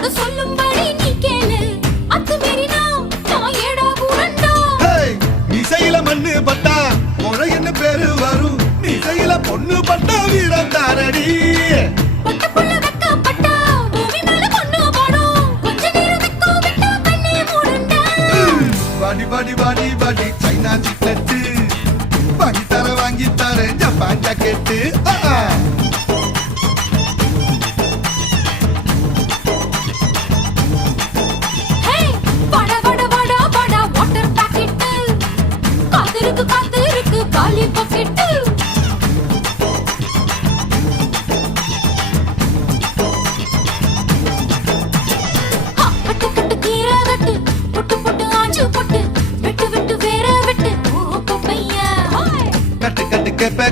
அத சொல்லும்படி நீ கேளு அத்துமீறினா நான் ஏடா கூடண்டா இசையில மண்ணு பட்டா முறைன்னு பேரு வரும் இசையில பொண்ணு பட்டா வீரம் தாரடி பட்டப்புள்ள வெக்கப்பட்டா பூமி மேல பொண்ணு பாடும் கொஞ்ச நேரம் வெக்கோ விட்டா கண்ணே மூடுண்டா பாடி பாடி பாடி பாடி சைனா சிக்கெட்டு வாங்கி தர ஜப்பான் ஜாக்கெட்டு காத்திருக்கு காலி பக்கெட்டு கட்டு கட்டு கீரை வெட்டு புட்டு புட்டு ஆஞ்சு போட்டு விட்டு விட்டு வேற விட்டு பையா கட்டு கட்டு கேப்ப